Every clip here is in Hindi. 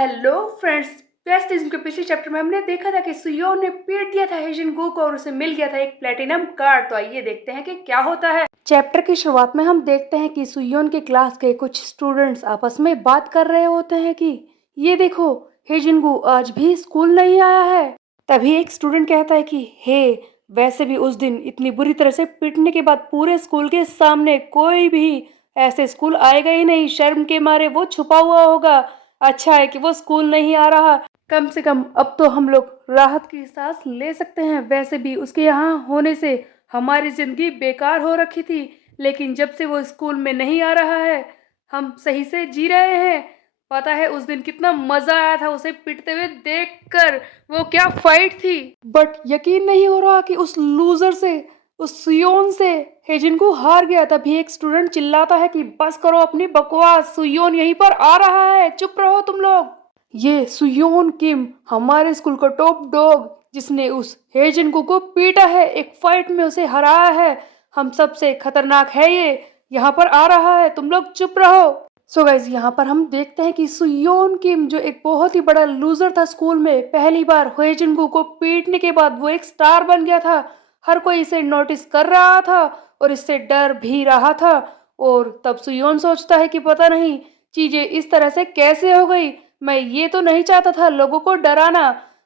Hello friends. बेस्ट इसके पिछले चैप्टर में हमने देखा था कि सुयोन ने पीट दिया था हेजिनगू को और उसे मिल गया था एक प्लेटिनम कार्ड। तो आइए देखते हैं कि क्या होता है। चैप्टर की शुरुआत में हम देखते हैं कि सुयोन के क्लास के कुछ स्टूडेंट्स आपस में बात कर रहे होते हैं कि ये देखो, हेजिनगू आज भी स्कूल नहीं आया है। तभी एक स्टूडेंट कहता है कि हे, वैसे भी उस दिन इतनी बुरी तरह से पीटने के बाद पूरे स्कूल के सामने कोई भी ऐसे स्कूल आएगा ही नहीं, शर्म के मारे वो छुपा हुआ होगा। अच्छा है कि वो स्कूल नहीं आ रहा। कम से कम अब तो हम लोग राहत की सांस ले सकते हैं। वैसे भी उसके यहाँ होने से हमारी जिंदगी बेकार हो रखी थी, लेकिन जब से वो स्कूल में नहीं आ रहा है हम सही से जी रहे हैं। पता है उस दिन कितना मजा आया था उसे पिटते हुए देखकर। वो क्या फाइट थी। बट यकीन नहीं हो रहा कि उस लूजर से, उस सुयोन से हेजिन को हार गया। तभी एक स्टूडेंट चिल्लाता है कि बस करो अपनी बकवास, सुयोन यहीं पर आ रहा है, चुप रहो तुम लोग। ये सुयोन किम हमारे स्कूल का टॉप डॉग, जिसने उस हेजिन को पीटा है, एक फाइट में उसे हराया है। हम सबसे खतरनाक है ये, यहाँ पर आ रहा है, तुम लोग चुप रहो। सो गाइज यहाँ पर हम देखते हैं कि सुयोन किम जो एक बहुत ही बड़ा लूजर था स्कूल में, पहली बार हुएजिनगू को पीटने के बाद वो एक स्टार बन गया था। हर कोई इसे नोटिस कर रहा था और इससे डर भी रहा था। और तब सुयोन सोचता है कि पता नहीं चीजें इस तरह से कैसे हो गई, मैं ये तो नहीं चाहता था लोगों को डराना।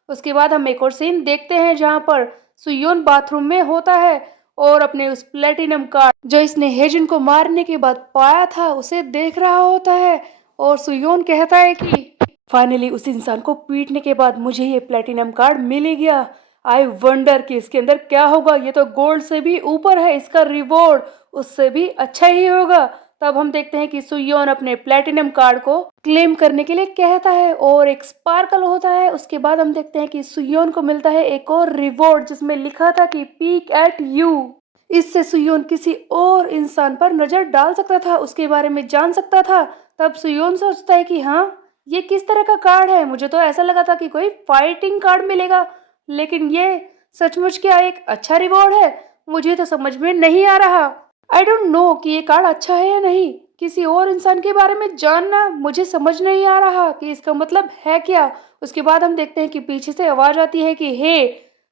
उसके बाद हम एक और सीन देखते हैं जहाँ पर सुयोन बाथरूम में होता है और अपने उस प्लेटिनम कार्ड जो इसने हेजिन को मारने के बाद पाया था उसे देख रहा होता है। और सुयोन कहता है कि फाइनली उस इंसान को पीटने के बाद मुझे ये प्लेटिनम कार्ड मिल ही गया। आई वंडर कि इसके अंदर क्या होगा, ये तो गोल्ड से भी ऊपर है, इसका रिवॉर्ड उससे भी अच्छा ही होगा। तब हम देखते हैं कि सुयोन अपने प्लेटिनम कार्ड को क्लेम करने के लिए कहता है और एक स्पार्कल होता है। उसके बाद हम देखते हैं कि सुयोन को मिलता है एक और रिवॉर्ड जिसमें लिखा था कि पीक एट यू। इससे सुयोन किसी और इंसान पर नजर डाल सकता था, उसके बारे में जान सकता था। तब सुयोन सोचता है कि हाँ, ये किस तरह का कार्ड है, मुझे तो ऐसा लगा था कि कोई फाइटिंग कार्ड मिलेगा, लेकिन ये सचमुच क्या एक अच्छा रिवॉर्ड है, मुझे तो समझ में नहीं आ रहा। आई डोंट नो कि ये कार्ड अच्छा है या नहीं। किसी और इंसान के बारे में जानना मुझे समझ नहीं आ रहा कि इसका मतलब है क्या। उसके बाद हम देखते हैं कि पीछे से आवाज आती है कि हे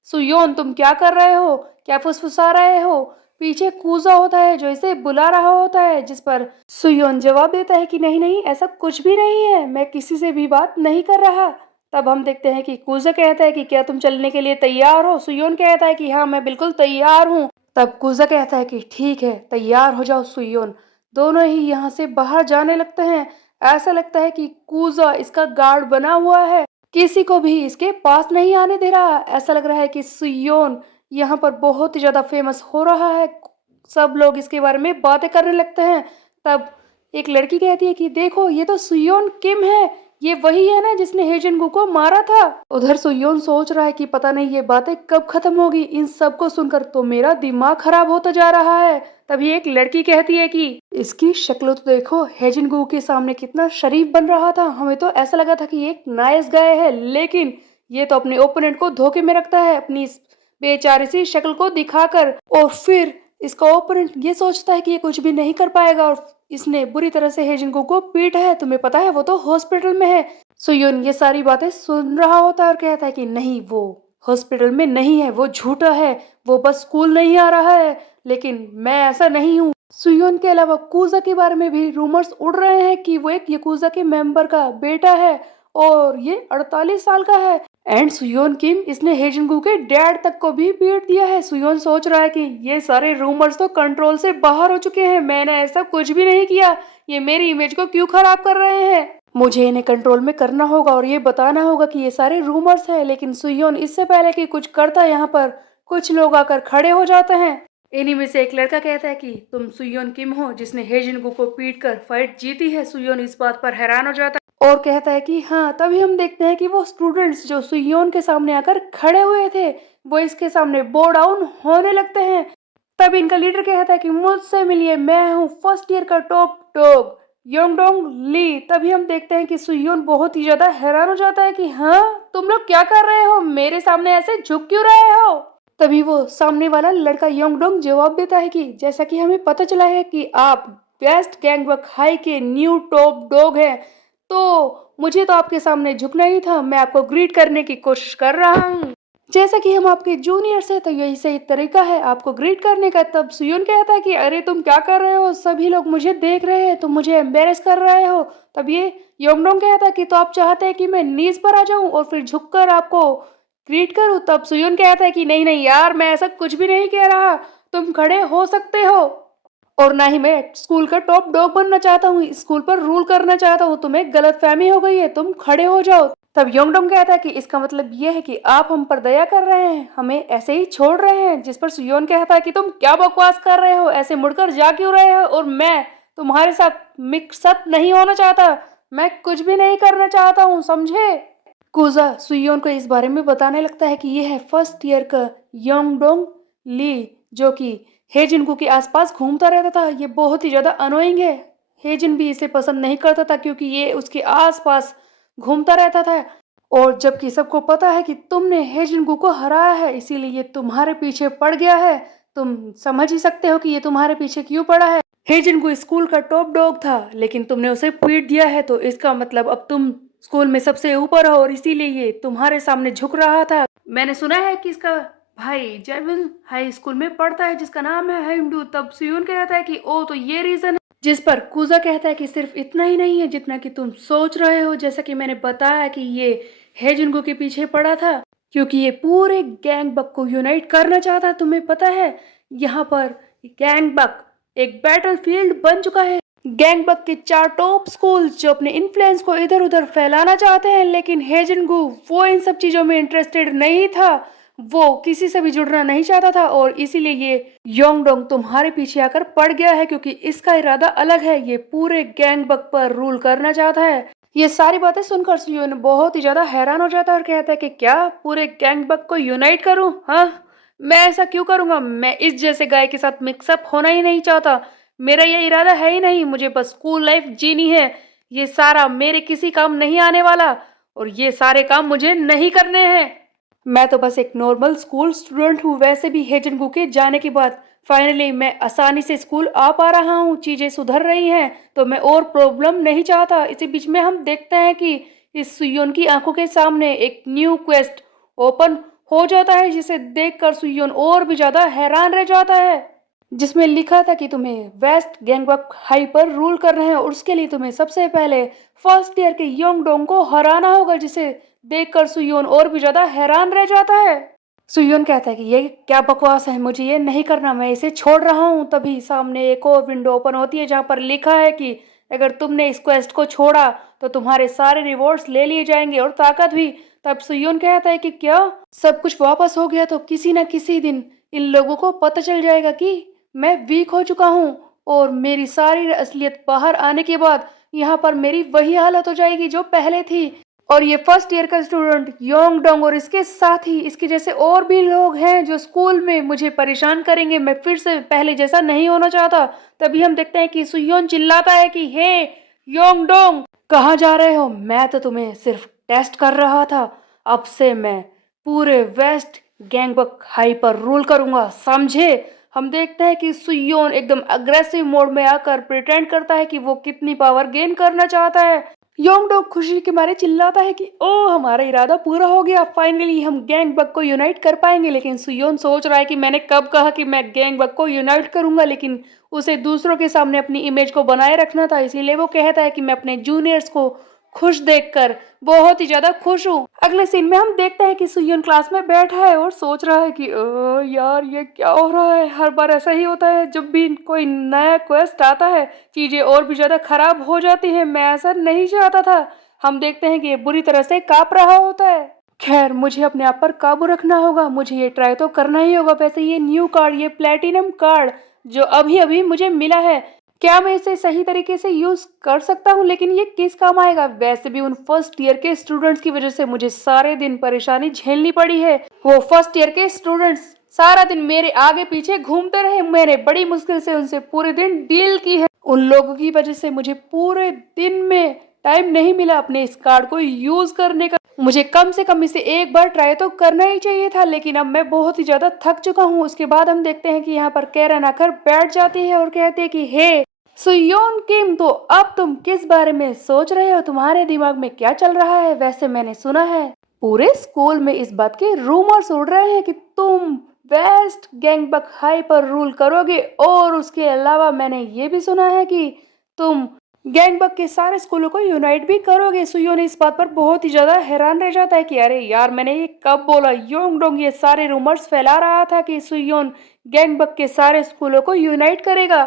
सुयोन, तुम क्या कर रहे हो, क्या फुसफुसा रहे हो। पीछे कूजा होता है जो इसे बुला रहा होता है, जिस पर सुयोन जवाब देता है कि नहीं नहीं, ऐसा कुछ भी नहीं है, मैं किसी से भी बात नहीं कर रहा। तब हम देखते हैं कि कूजा कहता है कि क्या तुम चलने के लिए तैयार हो। सुयोन कहता है कि हाँ, मैं बिल्कुल तैयार हूँ। तब कूजा कहता है कि ठीक है, तैयार हो जाओ सुयोन। दोनों ही यहाँ से बाहर जाने लगते हैं। ऐसा लगता है कि कूजा इसका गार्ड बना हुआ है, किसी को भी इसके पास नहीं आने दे रहा। ऐसा लग रहा है कि सुयोन यहाँ पर बहुत ही ज्यादा फेमस हो रहा है, सब लोग इसके बारे में बातें करने लगते हैं। तब एक लड़की कहती है कि देखो, ये तो सुयोन किम है, ये वही है ना जिसने हेजनगू को मारा था। उधर सुयोन सोच रहा है कि पता नहीं ये बातें कब खत्म होगी। इन सब को सुनकर तो मेरा दिमाग खराब होता जा रहा है। तभी एक लड़की कहती है कि इसकी शक्ल तो देखो, हेजनगू के सामने कितना शरीफ बन रहा था, हमें तो ऐसा लगा था कि ये एक नाइस गाय है, लेकिन ये तो अपने ओपोनेंट को धोखे में रखता है अपनी इस बेचारी सी शक्ल को दिखाकर। और फिर इसका ओपोनेंट ये सोचता है कि ये कुछ भी नहीं कर पाएगा और इसने बुरी तरह से हेजिंगो को पीटा है, तुम्हें पता है वो तो हॉस्पिटल में है। सुयोन ये सारी बातें सुन रहा होता है और कहता है कि नहीं, वो हॉस्पिटल में नहीं है, वो झूठा है, वो बस स्कूल नहीं आ रहा है। लेकिन मैं ऐसा नहीं हूँ। सुयोन के अलावा कूजा के बारे में भी रूमर्स उड़ रहे हैं कि वो एक यकूजा के मेंबर का बेटा है और ये 48 साल का है। एंड सुयोन किम, इसने हेजिंगू के डैड तक को भी पीट दिया है। सुयोन सोच रहा है कि ये सारे रूमर्स तो कंट्रोल से बाहर हो चुके हैं, मैंने ऐसा कुछ भी नहीं किया, ये मेरी इमेज को क्यों खराब कर रहे हैं। मुझे इन्हें कंट्रोल में करना होगा और ये बताना होगा कि ये सारे रूमर्स हैं। लेकिन सुयोन इससे पहले कि कुछ करता, यहाँ पर कुछ लोग आकर खड़े हो जाते हैं। इन्हीं में से एक लड़का कहता है कि तुम सुयोन किम हो जिसने हेजिंगू को पीट कर फाइट जीती है। सुयोन इस बात पर हैरान हो जाता है और कहता है कि हाँ। तभी हम देखते हैं कि वो स्टूडेंट्स जो सुयोन के सामने आकर खड़े हुए थे वो इसके सामने बो डाउन होने लगते हैं। तब इनका लीडर कहता है कि मुझसे मिलिए, मैं हूँ फर्स्ट ईयर का टॉप डॉग योंगडोंग ली। तभी हम देखते हैं कि सुयोन बहुत ही ज्यादा हैरान हो जाता है कि हाँ, तुम लोग क्या कर रहे हो, मेरे सामने ऐसे झुक क्यों रहे हो। तभी वो सामने वाला लड़का योंगडोंग जवाब देता है कि जैसा कि हमें पता चला है कि आप बेस्ट गैंगवक हाई के न्यू टॉप डॉग हैं, तो मुझे तो आपके सामने झुकना ही था, मैं आपको ग्रीट करने की कोशिश कर रहा हूँ। जैसा कि हम आपके जूनियर्स हैं तो यही सही तरीका है आपको ग्रीट करने का। तब सुयन कहता है कि अरे तुम क्या कर रहे हो, सभी लोग मुझे देख रहे हैं, तुम मुझे एम्बेरस कर रहे हो। तब ये योंगडोंग कहता है कि तो आप चाहते हैं कि मैं नीज पर आ जाऊं और फिर झुककर आपको ग्रीट करूं। तब सुयन कहता है कि नहीं नहीं यार, मैं ऐसा कुछ भी नहीं कह रहा, तुम खड़े हो सकते हो। और ना ही मैं स्कूल का टॉप डॉग बनना चाहता हूँ, स्कूल पर रूल करना चाहता हूँ, तुम्हें गलतफहमी हो गई है, तुम खड़े हो जाओ। तब योंगडोंग कहता है कि इसका मतलब ये है कि आप हम पर दया कर रहे हैं, हमें ऐसे ही छोड़ रहे हैं। जिस पर सुयोन कहता है कि तुम क्या बकवास कर रहे हो, ऐसे मुड़कर जा क्यों रहे हो, और मैं तुम्हारे साथ मिक्सअप नहीं होना चाहता, मैं कुछ भी नहीं करना चाहता हूँ, समझे। कुजा सुयोन को इस बारे में बताने लगता है कि यह है फर्स्ट ईयर का योंगडोंग ली, जो कि हेजिन के आसपास घूमता रहता था। ये बहुत ही ज्यादा अनोइंग है, हेजिन भी इसे पसंद नहीं करता था क्योंकि ये उसके आसपास घूमता रहता था। और जबकि सबको पता है कि तुमने हेजिन को हराया है, इसीलिए ये तुम्हारे पीछे पड़ गया है। तुम समझ ही सकते हो कि ये तुम्हारे पीछे क्यों पड़ा है। हेजिन स्कूल का टॉप डॉग था, लेकिन तुमने उसे पीट दिया है, तो इसका मतलब अब तुम स्कूल में सबसे ऊपर हो और इसीलिए ये तुम्हारे सामने झुक रहा था। मैंने सुना है कि इसका भाई जेविन हाई स्कूल में पढ़ता है जिसका नाम है हाइमडू। तब सुयून कहता है कि ओ तो ये रीजन है। जिस पर कुजा कहता है कि सिर्फ इतना ही नहीं है जितना कि तुम सोच रहे हो। जैसा कि मैंने बताया कि ये हेजुनगो के पीछे पड़ा था क्योंकि ये पूरे गैंग बक को यूनाइट करना चाहता है। तुम्हें पता है यहाँ पर गैंग बक एक बैटलफील्ड बन चुका है। गैंग बक के 4 टॉप स्कूल्स जो अपने इन्फ्लुएंस को इधर उधर फैलाना चाहते हैं, लेकिन हेजिनगू वो इन सब चीजों में इंटरेस्टेड नहीं था, वो किसी से भी जुड़ना नहीं चाहता था और इसीलिए ये योंगडोंग तुम्हारे पीछे आकर पड़ गया है क्योंकि इसका इरादा अलग है। ये पूरे गैंग बक पर रूल करना चाहता है। ये सारी बातें सुनकर सुयोन बहुत ही ज्यादा हैरान हो जाता है और कहता है कि क्या पूरे गैंग बक को यूनाइट करूं? हाँ, मैं ऐसा क्यों करूंगा, मैं इस जैसे गाय के साथ मिक्सअप होना ही नहीं चाहता, मेरा ये इरादा है ही नहीं, मुझे बस स्कूल लाइफ जीनी है। ये सारा मेरे किसी काम नहीं आने वाला और ये सारे काम मुझे नहीं करने हैं। मैं तो बस एक नॉर्मल स्कूल स्टूडेंट हूँ। वैसे भी हेजनगू के जाने के बाद फाइनली मैं आसानी से स्कूल आ पा रहा हूँ, चीज़ें सुधर रही हैं, तो मैं और प्रॉब्लम नहीं चाहता। इसी बीच में हम देखते हैं कि इस सुयोन की आंखों के सामने एक न्यू क्वेस्ट ओपन हो जाता है, जिसे देखकर सुयोन और भी ज़्यादा हैरान रह जाता है, जिसमें लिखा था कि तुम्हें वेस्ट गैंगबक हाई पर रूल करना है और उसके लिए तुम्हें सबसे पहले फर्स्ट ईयर के योंगडोंग को हराना होगा, जिसे देखकर सुयोन और भी ज्यादा हैरान रह जाता है। सुयोन कहता है कि ये क्या बकवास है, मुझे ये नहीं करना, मैं इसे छोड़ रहा हूँ। तभी सामने एक और विंडो ओपन होती है जहाँ पर लिखा है कि अगर तुमने इस क्वेस्ट को छोड़ा तो तुम्हारे सारे रिवॉर्ड्स ले लिए जाएंगे और ताकत भी। तब सुयोन कहता है कि क्या सब कुछ वापस हो गया तो किसी न किसी दिन इन लोगों को पता चल जाएगा कि मैं वीक हो चुका हूँ और मेरी सारी असलियत बाहर आने के बाद यहाँ पर मेरी वही हालत हो जाएगी जो पहले थी। और ये फर्स्ट ईयर का स्टूडेंट योंगडोंग और इसके साथ ही इसके जैसे और भी लोग हैं जो स्कूल में मुझे परेशान करेंगे। मैं फिर से पहले जैसा नहीं होना चाहता। तभी हम देखते हैं कि सुयोन चिल्लाता है कि हे योंगडोंग, कहाँ जा रहे हो? मैं तो तुम्हें सिर्फ टेस्ट कर रहा था, अब से मैं पूरे वेस्ट गैंगबक हाई पर रूल करूंगा, समझे। हम देखते हैं कि सुयोन एकदम अग्रेसिव मोड में आकर प्रिटेंड करता है कि वो कितनी पावर गेन करना चाहता है। योंगडोंग खुशी के मारे चिल्लाता है कि ओ हमारा इरादा पूरा हो गया, फाइनली हम गैंग बक को यूनाइट कर पाएंगे। लेकिन सुयोन सोच रहा है कि मैंने कब कहा कि मैं गैंग बक को यूनाइट करूंगा, लेकिन उसे दूसरों के सामने अपनी इमेज को बनाए रखना था, इसीलिए वो कहता है कि मैं अपने जूनियर्स को खुश देखकर बहुत ही ज्यादा खुश हूँ। अगले सीन में हम देखते हैं कि सुयोन क्लास में बैठा है और सोच रहा है कि यार ये क्या हो रहा है, हर बार ऐसा ही होता है, जब भी कोई नया क्वेस्ट आता है चीजें और भी ज्यादा खराब हो जाती है, मैं ऐसा नहीं चाहता था। हम देखते हैं कि ये बुरी तरह से कांप रहा होता है। खैर मुझे अपने आप पर काबू रखना होगा, मुझे ये ट्राई तो करना ही होगा। वैसे ये न्यू कार्ड, ये प्लेटिनम कार्ड जो अभी अभी मुझे मिला है, क्या मैं इसे सही तरीके से यूज कर सकता हूँ? लेकिन ये किस काम आएगा? वैसे भी उन फर्स्ट ईयर के स्टूडेंट्स की वजह से मुझे सारे दिन परेशानी झेलनी पड़ी है। वो फर्स्ट ईयर के स्टूडेंट्स सारा दिन मेरे आगे पीछे घूमते रहे, मैंने बड़ी मुश्किल से उनसे पूरे दिन डील की है। उन लोगों की वजह से मुझे पूरे दिन में टाइम नहीं मिला अपने इस कार्ड को यूज करने का। मुझे कम से कम इसे एक बार ट्राई तो करना ही चाहिए था, लेकिन अब मैं बहुत ही ज्यादा थक चुका हूँ। उसके बाद हम देखते हैं कि यहाँ पर कैरन आकर बैठ जाती है और कहते हैं कि हे सुयोन किम, तो अब तुम किस बारे में सोच रहे हो? तुम्हारे दिमाग में क्या चल रहा है? वैसे मैंने सुना है पूरे स्कूल में इस बात के रूमर्स उड़ रहे हैं कि तुम वेस्ट गैंगबक हाई पर रूल करोगे, और उसके अलावा मैंने ये भी सुना है कि तुम गैंगबक के सारे स्कूलों को यूनाइट भी करोगे। सुयोन इस बात पर बहुत ही ज्यादा हैरान रह जाता है कि अरे यार, मैंने ये कब बोला? योंगडोंग ये सारे रूमर्स फैला रहा था कि सुयोन गैंगबक के सारे स्कूलों को यूनाइट करेगा।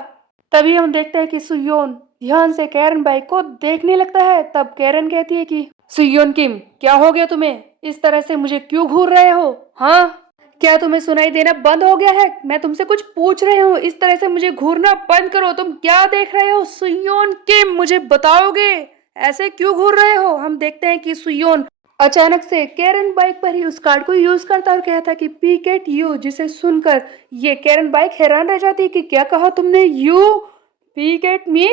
तभी हम देखते हैं कि सुयोन ध्यान से कैरन बाइक को देखने लगता है। तब कैरन कहती है कि सुयोन किम, क्या हो गया तुम्हें? इस तरह से मुझे क्यों घूर रहे हो? हाँ, क्या तुम्हें सुनाई देना बंद हो गया है? मैं तुमसे कुछ पूछ रही हूँ, इस तरह से मुझे घूरना बंद करो। तुम क्या देख रहे हो? सुयोन किम, मुझे बताओगे ऐसे क्यों घूर रहे हो? हम देखते हैं कि सुयोन अचानक से कैरन बाइक पर ही उस कार्ड को यूज करता और कहता कि पीक एट यू, जिसे सुनकर ये कैरन बाइक हैरान रह जाती कि क्या कहा तुमने? You peak at me?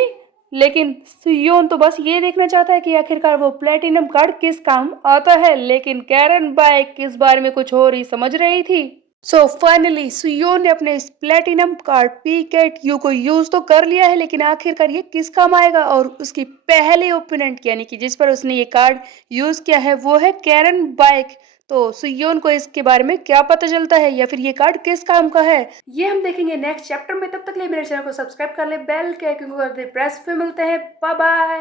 लेकिन सुयोन तो बस ये देखना चाहता है कि आखिरकार वो प्लेटिनम कार्ड किस काम आता है, लेकिन कैरन बाइक इस बारे में कुछ और ही समझ रही थी। सो फाइनली सुयोन ने अपने इस platinum card peek at you को यूज तो कर लिया है, लेकिन आखिरकार ये किस काम आएगा? और उसकी पहले ओपोनेंट यानी कि जिस पर उसने ये कार्ड यूज किया है वो है कैरन बाइक। तो सुयोन को इसके बारे में क्या पता चलता है, या फिर ये कार्ड किस काम का है, ये हम देखेंगे नेक्स्ट चैप्टर में। तब तक के लिए मेरे चैनल को सब्सक्राइब कर ले, बेल के आइकन को कर दे प्रेस। फिर मिलते हैं, बाय बाय।